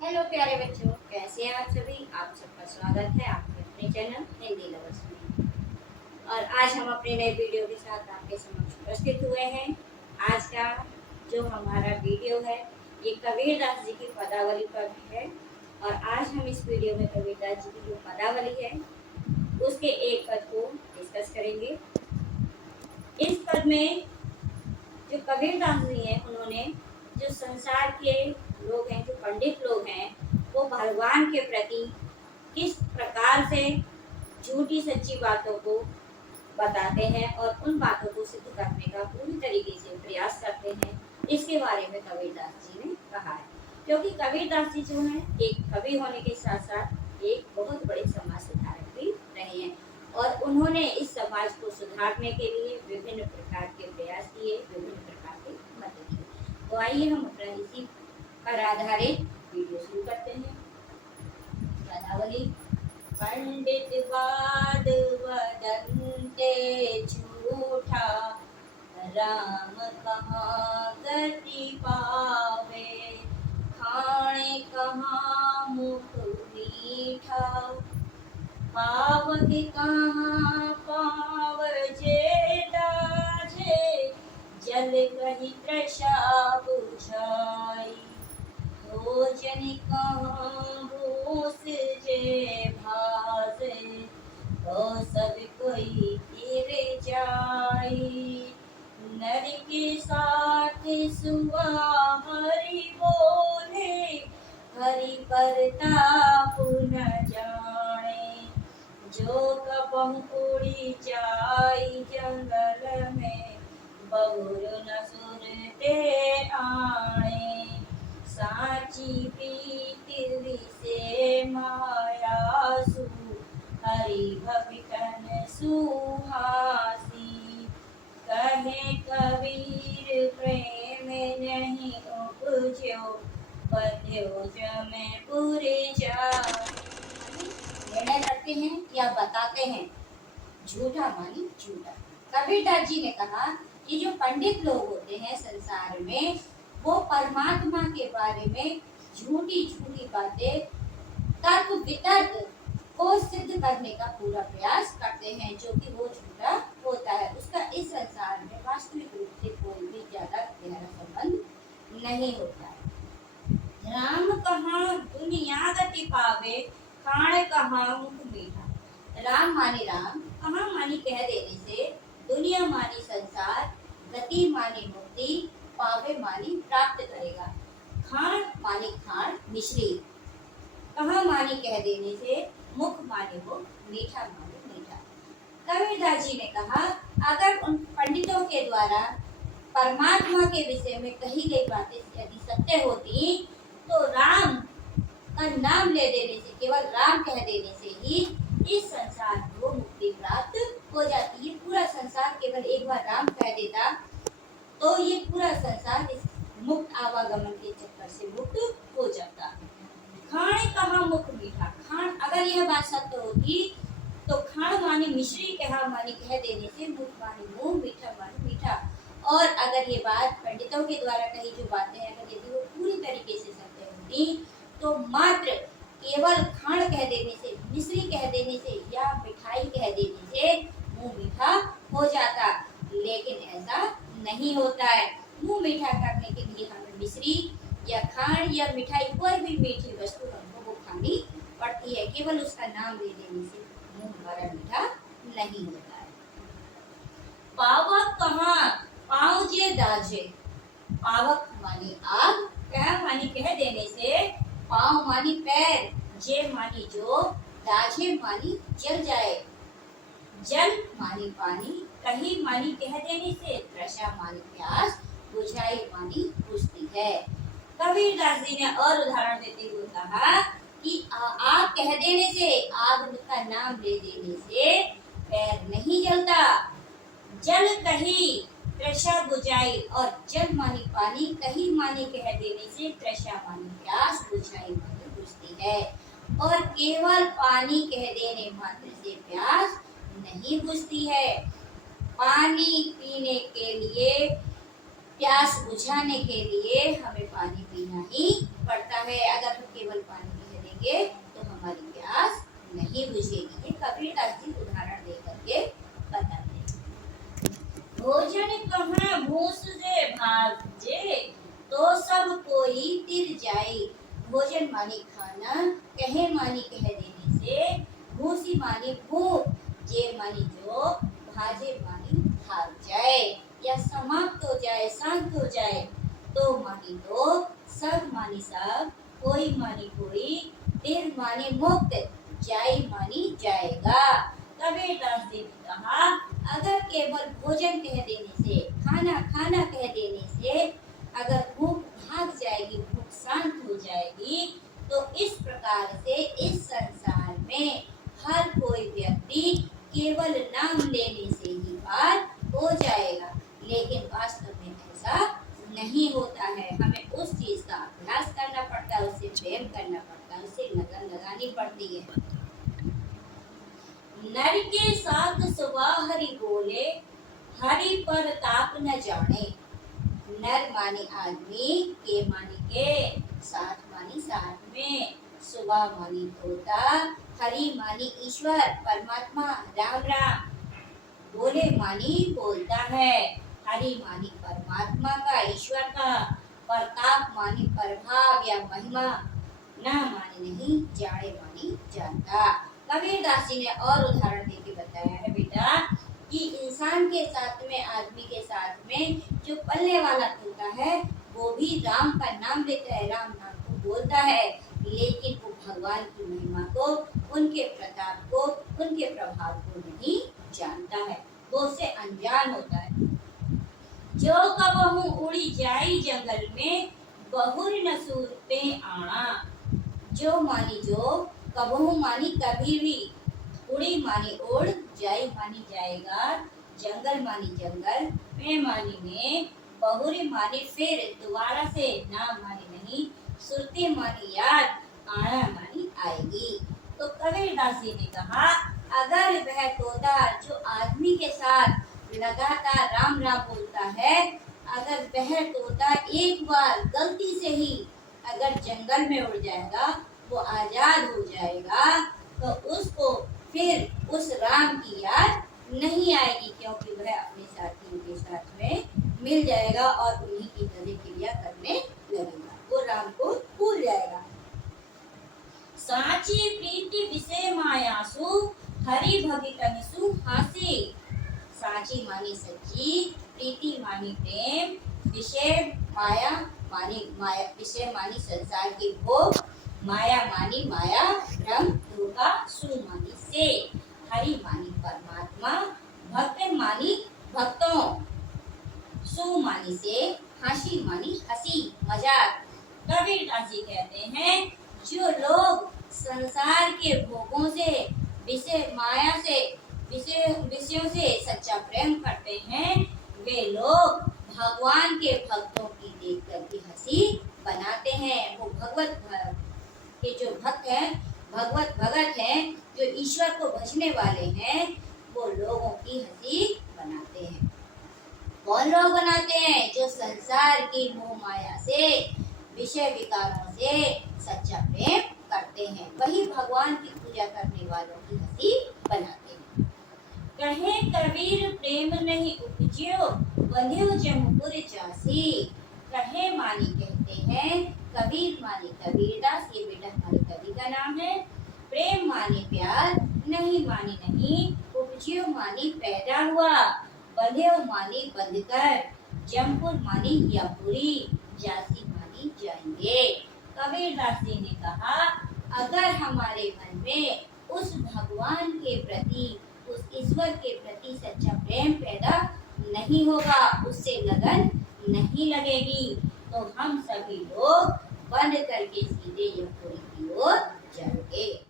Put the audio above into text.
Hello प्यारे बच्चों, कैसे हैं आप सभी। आप सबका स्वागत है आपके अपने चैनल हिंदी लवर्स में। और आज हम अपने नए वीडियो के साथ आपके समक्ष उपस्थित हुए हैं। आज का जो हमारा वीडियो है ये कबीरदास जी की पदावली पर है। और आज हम इस वीडियो में कबीरदास जी की जो पदावली है उसके एक पद को डिस्कस करेंगे। इस पद में जो कबीरदास जी हैं उन्होंने जो संसार के लोग हैं, जो पंडित लोग हैं, वो भगवान के प्रति किस प्रकार से झूठी सच्ची बातों को बताते हैं और उन बातों को सिद्ध करने का पूरी तरीके से प्रयास करते हैं, इसके बारे में कबीरदास जी ने कहा है। क्योंकि कबीरदास जी जो है एक कवि होने के साथ साथ एक बहुत बड़े समाज सुधारक भी रहे हैं। और उन्होंने इस समाज को सुधारने के लिए विभिन्न प्रकार के प्रयास किए, विभिन्न प्रकार के मत किए। तो आइए हम अपना इसी पर आधारित वीडियो शुरू करते हैं। पदावली। पंडित वाद वदन्ते झूठा, राम कहाँ गति पावे, खाणे कहाँ मुख मीठा, पावक कहाँ पाव जे दाझे, जल कही तृषा बुझाई, भोजन कहाँ भूस जे भासे, तो सब कोई गिर जाई, नर के साथ सुआ हरि बोले, हरि परताप न जाने, जो कबहु उड़ी जाई जंगल में, बहुर न सुरते आने, साची प्रीति विसे मायासु, हरि भवितन सुहासी, कहे कबीर प्रेम नहीं उपजो, बध्यो जमे पुरे जाए। निर्णय करते हैं या बताते हैं, झूठा मानी झूठा। कबीरदास जी ने कहा कि जो पंडित लोग होते हैं संसार में, वो परमात्मा के बारे में झूठी झूठी बातें तर्क वितर्क को सिद्ध करने का पूरा प्रयास करते हैं, जो कि वो झूठा होता है। उसका इस संसार में वास्तविक रूप से कोई भी ज्यादा गहरा संबंध नहीं होता है। राम कहाँ दुनिया गति पावे, खाण कहाँ मुख मीठा। राम माने राम, कहाँ मानी कह देने से, दुनिया मानी संसार, गति मानी मुक्ति, पावे मानी प्राप्त करेगा, खाण मानी खाण मिश्री, कहाँ मानी कह देने से, मुख माने हो, मीठा माने मीठा। कबीरदास जी ने कहा अगर उन पंडितों के द्वारा परमात्मा के विषय में कही गई बातें यदि सत्य होती तो राम का नाम ले देने से, केवल राम कह देने से ही इस संसार को मुक्ति प्राप्त हो जाती। ये पूरा संसार केवल एक बार राम कह देता तो ये पूरा संसार इस मुक्त आवागमन के चक्कर से मुक्त हो जाता। खाणे कहाँ मुख मीठा, खाण अगर यह बात सत्य होती तो खाण माने मिश्री, कहा माने कह देने से, मुख माने मुंह, मीठा माने मीठा। और अगर ये बात पंडितों के द्वारा कही जो बातें हैं अगर यदि वो पूरी तरीके से सत्य होती तो मात्र केवल खाण कह देने से, मिश्री कह देने से या मिठाई कह देने से मुंह मीठा हो जाता। लेकिन ऐसा नहीं होता है। मुंह मीठा करने के लिए हमें मिश्री या खाण या मिठाई, कोई भी मीठी वस्तु हमको वो खानी पड़ती है। केवल उसका नाम ले देने से मुंह हमारा मीठा नहीं होता है। पावक कहाँ पाँव जे दाझे, पावक मानी आग, कह मानी कह देने से, पाँव मानी पैर, जे मानी जो, दाझे मानी जल जाए, जल मानी पानी, कही मानी कह देने से, तृषा मानी प्यास, बुझाई मानी बुझती है। कबीरदास जी ने और उदाहरण देते हुए कहा कि आग कह देने से, आग का नाम ले देने से पैर नहीं जलता, जल कही तृषा बुझाई, और जल मानी पानी, कही मानी कह देने से, तृषा मानी प्यास, बुझाई मानी बुझती है। और केवल पानी कह देने मात्र से प्यास नहीं बुझती है। पानी पीने के लिए प्यास बुझाने के लिए हमें पानी पीना ही पड़ता है। अगर हम केवल पानी पी लेंगे तो हमारी प्यास नहीं बुझेगी। ये कबीरदास जी उदाहरण दे करके बताते हैं। भोजन कहाँ भूस से भाजे, तो सब कोई तिर जाए। भोजन मानी खाना, कहे मानी कह देने से, भूसी मानी भूख, जे मानी जो, भाजे मानी भाग जाए या समाप्त हो जाए, शांत हो जाए। तो मानी तो, सब मानी सब, कोई मानी कोई, तिर मानी मुक्त, जाई मानी जाएगा। कबीरदास जी ने कहा अगर केवल भोजन कह देने से, खाना खाना कह देने से अगर भूख भाग जाएगी, भूख शांत हो जाएगी, तो इस प्रकार से इस संसार में हर कोई व्यक्ति केवल नाम लेने से ही पार हो जाएगा। लेकिन वास्तव में ऐसा नहीं होता है। हमें उस चीज का अभ्यास करना पड़ता है, उससे प्रेम करना पड़ता है, उससे लगन लगानी पड़ती है। नर के साथ सुबह हरि बोले, हरि पर ताप न जाने। नर माने आदमी, के माने के, साथ मानी साथ में, सुबह मानी तोता, हरि मानी ईश्वर परमात्मा राम राम, बोले मानी बोलता है, हरि मानी परमात्मा का, ईश्वर का, प्रताप मानी प्रभाव या महिमा, ना मानी नहीं, जाने मानी जानता। कबीरदास जी ने और उदाहरण देके बताया है बेटा कि इंसान के साथ में, आदमी के साथ में जो पलने वाला तोता है वो भी राम का नाम लेता है, राम नाम को बोलता है, लेकिन वो भगवान की महिमा को, उनके प्रताप को, उनके प्रभाव को नहीं जानता है, वो उससे अनजान होता है। जो कबहू उड़ी जाई जंगल में, बहुर न सूरते आना। जो मानी जो, कबहू मानी कभी भी, उड़ी मानी उड़, जाई मानी जाएगा, जंगल मानी जंगल, में मानी में, बहुरी मानी फिर दोबारा से, ना मानी नहीं, सुरती मानी याद, आना मानी आएगी। तो कबीरदास जी ने कहा अगर वह तोता जो आदमी के साथ लगातार राम राम बोलता है, अगर वह तोता एक बार गलती से ही अगर जंगल में उड़ जाएगा, वो आजाद हो जाएगा, तो उसको फिर उस राम की याद नहीं आएगी, क्योंकि वह अपने साथियों के साथ में मिल जाएगा और उन्हीं की तरह क्रिया करने लगेगा, वो राम को भूल जाएगा। साची प्रीति विषय मायासु, हरि भगितनिसु हासी। साची मानी सच्ची, प्रीति मानी प्रेम, विषय माया मानी माया, विषय मानी संसार की भोग, माया मानी माया भ्रम धोखा, सु मानी से, हरि मानी परमात्मा, भक्त मानी भक्तों, सु मानी से, हंसी मानी हंसी मजाक। कबीरदास जी कहते हैं जो लोग संसार के भोगों से, विषय माया से, विषयों से सच्चा प्रेम करते हैं, वे लोग भगवान के भक्तों की देख करके हंसी बनाते हैं। वो भगवत के जो भक्त हैं, भगवत भगत हैं, जो ईश्वर को भजने वाले हैं, वो लोगों की हंसी बनाते हैं। कौन लोग बनाते हैं? जो संसार की मोह माया से, विषय विकारों से सच्चा प्रेम करते हैं, वही भगवान की पूजा करने वालों की हंसी बनाते हैं। कहे कबीर प्रेम नहीं उपजियो, बंध्यो जमपुर जासी। कहे मानी कहते हैं, कबीर मानी कबीरदास, ये बेटा हमारे कवि का नाम है। प्रेम मानी प्यार, नहीं मानी नहीं, उपजियो मानी पैदा हुआ, बंध्यो मानी बंध कर, जमपुर मानी यमपुरी, जासी मानी जाएंगे। कबीरदास जी ने कहा अगर हमारे मन में उस भगवान के प्रति, उस ईश्वर के प्रति सच्चा प्रेम पैदा नहीं होगा, उससे लगन नहीं लगेगी, तो हम सभी लोग बंद करके सीधे यमपुरी की ओर जाएंगे।